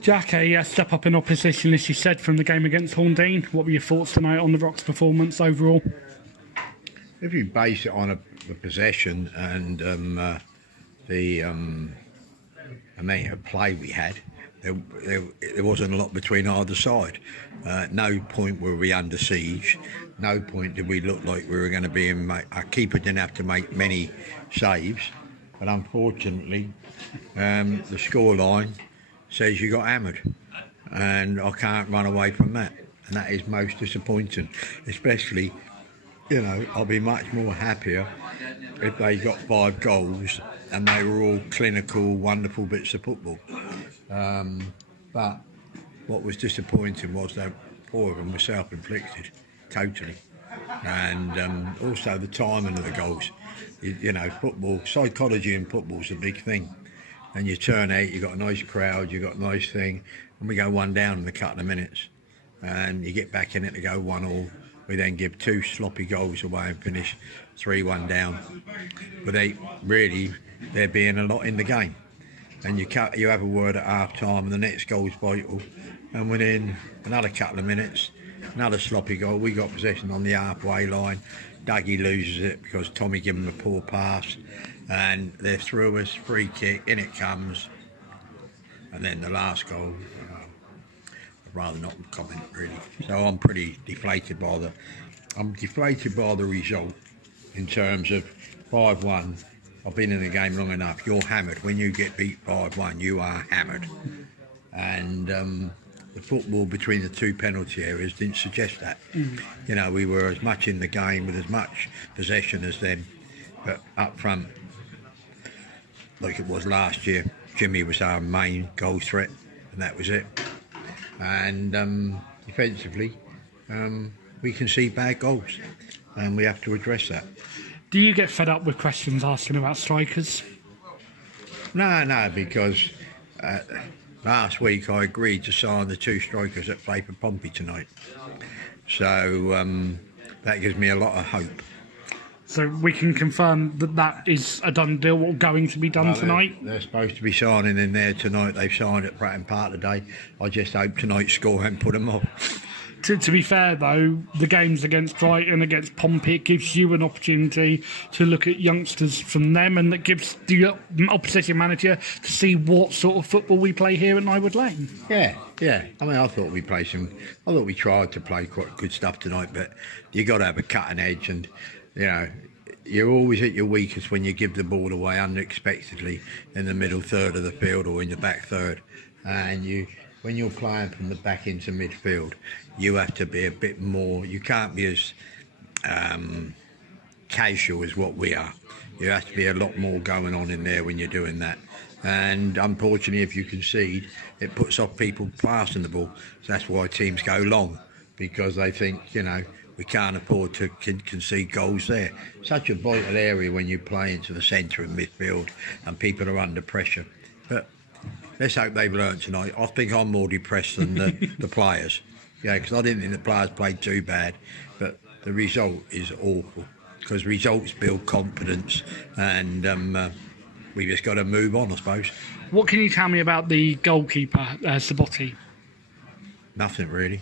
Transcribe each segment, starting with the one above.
Jack, a step up in opposition, as you said, from the game against Horndean. What were your thoughts tonight on the Rocks' performance overall? If you base it on the possession and the amount of play we had, there wasn't a lot between either side. No point were we under siege. No point did we look like we were going to be in. Our keeper didn't have to make many saves, but unfortunately, the scoreline says you got hammered, and I can't run away from that. And that is most disappointing. Especially, you know, I'll be much more happier if they got 5 goals and they were all clinical, wonderful bits of football. But what was disappointing was that 4 of them were self-inflicted, totally. And also the timing of the goals. You know, football, psychology in football is a big thing. And you turn out, you've got a nice crowd, you've got a nice thing, and we go 1 down in a couple of minutes. And you get back in it to go 1-1. We then give 2 sloppy goals away and finish 3-1 down. But there being a lot in the game. And you have a word at half time and the next goal's vital. And within another couple of minutes, another sloppy goal. We got possession on the halfway line. Dougie loses it because Tommy gave him a poor pass. And they're through us, free kick, in it comes. And then the last goal, I'd rather not comment really. So I'm pretty deflated by the result in terms of 5-1. I've been in the game long enough. You're hammered. When you get beat 5-1, you are hammered. And the football between the 2 penalty areas didn't suggest that. You know, we were as much in the game with as much possession as them. But up front, like it was last year, Jimmy was our main goal threat, and that was it. And defensively, we can see bad goals, and we have to address that. Do you get fed up with questions asking about strikers? No, because last week I agreed to sign the 2 strikers that play for Pompey tonight. So that gives me a lot of hope. So we can confirm that that is a done deal, or going to be done tonight? They're supposed to be signing in there tonight. They've signed at Pratt & Park today. I just hope tonight's score and put them off. To be fair, though, the games against Brighton, against Pompey, it gives you an opportunity to look at youngsters from them, and that gives the opposition manager to see what sort of football we play here at Nywood Lane. Yeah. I mean, I thought we tried to play quite good stuff tonight, but you got to have a cutting edge, and you know, you're always at your weakest when you give the ball away unexpectedly in the middle third of the field or in the back third, and when you're playing from the back into midfield, you have to be a bit more. You can't be as casual as what we are. You have to be a lot more going on in there when you're doing that. And unfortunately, if you concede, it puts off people passing the ball. So that's why teams go long, because they think, you know, we can't afford to concede goals there. Such a vital area when you play into the centre of midfield and people are under pressure. But let's hope they've learned tonight. I think I'm more depressed than the players. Yeah, because I didn't think the players played too bad. But the result is awful, because results build confidence, and we just got to move on, I suppose. What can you tell me about the goalkeeper, Sabotti? Nothing really.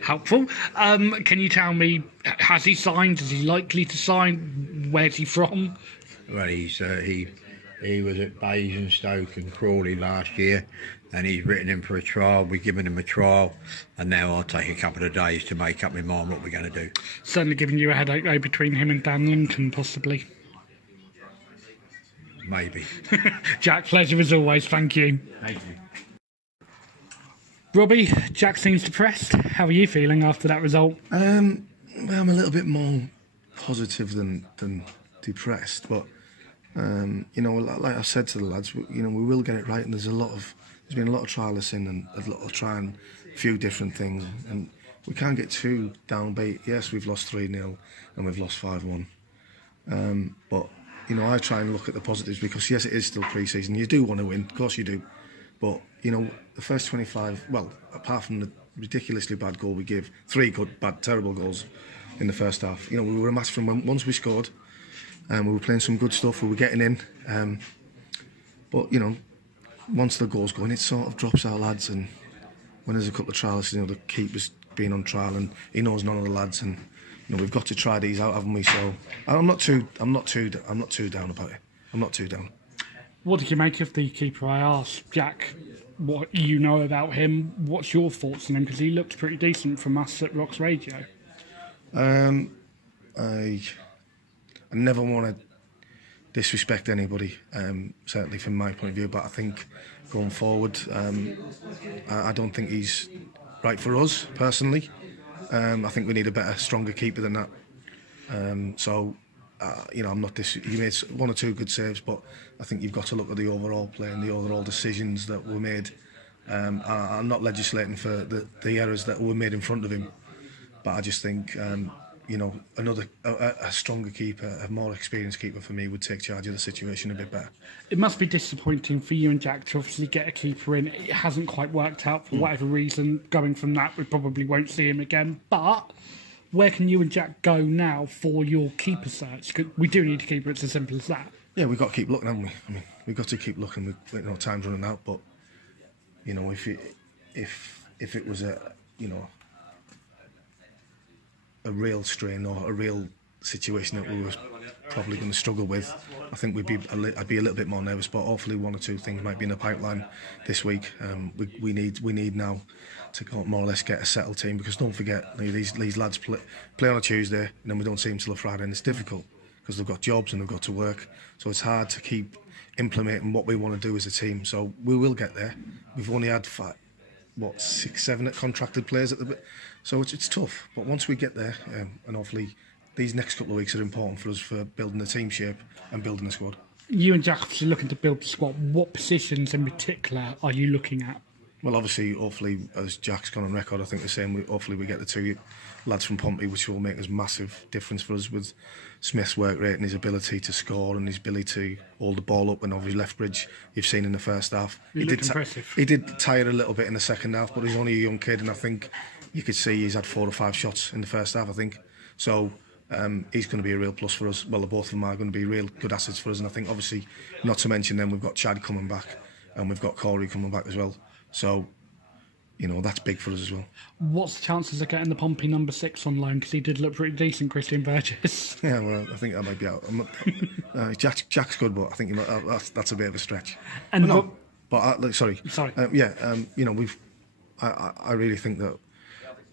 Helpful. Can you tell me, has he signed? Is he likely to sign? Where's he from? Well, he was at Basingstoke and Crawley last year, and he's written in for a trial. We've given him a trial, and now I'll take a couple of days to make up my mind what we're going to do. Certainly giving you a headache, though, between him and Dan Lincoln, possibly. Maybe. Jack, pleasure as always. Thank you. Thank you. Robbie, Jack seems depressed. How are you feeling after that result? Well, I'm a little bit more positive than depressed, but you know, like I said to the lads, you know, we will get it right, and there's been a lot of trial this in, and a lot of trying a few different things, and we can't get too downbeat. Yes, we've lost 3-0 and we've lost 5-1, but you know, I try and look at the positives, because yes, it is still pre-season. You do want to win, of course you do, but you know, the first 25, well, apart from the ridiculously bad goal we give, 3 terrible goals in the first half, you know, we were a match from once we scored, and we were playing some good stuff, we were getting in, but you know, once the goal's going, it sort of drops our lads. And when there's a couple of trials, the keeper's been on trial and he knows none of the lads, and we've got to try these out, haven't we? So I'm not too down about it. I'm not too down. What did you make of the keeper? I asked Jack what you know about him. What's your thoughts on him? Because he looked pretty decent from us at Rocks Radio. I never want to disrespect anybody, certainly from my point of view, but I think going forward, I don't think he's right for us personally. I think we need a better, stronger keeper than that. I'm not he made one or two good saves, but I think you've got to look at the overall play and the overall decisions that were made. I'm not legislating for the errors that were made in front of him, but I just think a stronger keeper, a more experienced keeper for me would take charge of the situation a bit better. It must be disappointing for you and Jack to obviously get a keeper in. It hasn't quite worked out for whatever reason. Going from that, we probably won't see him again. But where can you and Jack go now for your keeper search? 'Cause we do need a keeper, it's as simple as that. Yeah, we've got to keep looking, haven't we? I mean, we've got to keep looking. Time's running out, but if it was a real strain or a real situation that we were probably going to struggle with, I think I'd be a little bit more nervous. But hopefully one or two things might be in the pipeline this week. We need now to more or less get a settled team, because don't forget, these lads play on a Tuesday and then we don't see them till a Friday, and it's difficult because they've got jobs and they've got to work, so it's hard to keep implementing what we want to do as a team. So we will get there. We've only had 6, 7 contracted players at the bit, so it's tough. But once we get there, and hopefully these next couple of weeks are important for us for building the team shape and building the squad. You and Jack obviously looking to build the squad. What positions in particular are you looking at? Well, obviously, hopefully, as Jack's gone on record, I think the same. Hopefully, we get the 2 lads from Pompey, which will make a massive difference for us with Smith's work rate and his ability to score and his ability to hold the ball up. And obviously, Lethbridge, you've seen in the first half. He looked impressive. He did tire a little bit in the second half, but he's only a young kid, and I think you could see he's had 4 or 5 shots in the first half, I think. So he's going to be a real plus for us. Well, the both of them are going to be real good assets for us, and I think, obviously, not to mention then we've got Chad coming back and we've got Corey coming back as well. So, that's big for us as well. What's the chances of getting the Pompey number 6 on loan? Because he did look pretty decent, Christian Burgess. Yeah, well, I think that might be out. Jack's good, but I think that's a bit of a stretch. And sorry. I really think that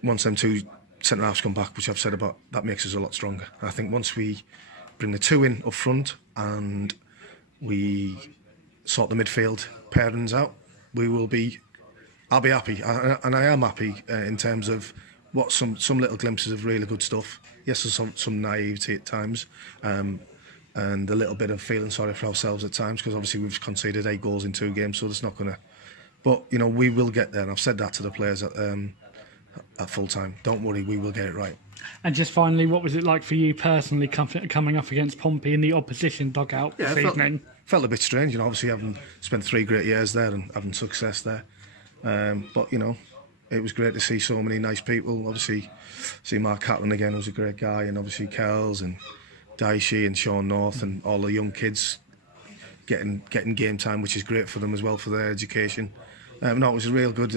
once them 2 centre halves come back, which I've said about, that makes us a lot stronger. And I think once we bring the 2 in up front and we sort the midfield pairings out, I'll be happy, and I am happy in terms of what some little glimpses of really good stuff. Yes, there's some naivety at times, and a little bit of feeling sorry for ourselves at times, because obviously we've conceded 8 goals in 2 games, so it's not going to. But we will get there, and I've said that to the players at full time. Don't worry, we will get it right. And just finally, what was it like for you personally coming up against Pompey in the opposition dugout this evening? Felt a bit strange, obviously having spent 3 great years there and having success there. But it was great to see so many nice people. Obviously, see Mark Catlin again, who's a great guy, and obviously Kells and Daishi and Sean North and all the young kids getting game time, which is great for them as well for their education. It was a real good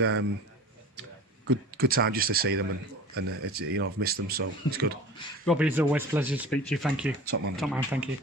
time just to see them, and it's, I've missed them, so it's good. Robbie, it's always a pleasure to speak to you. Thank you. Top man, thank you.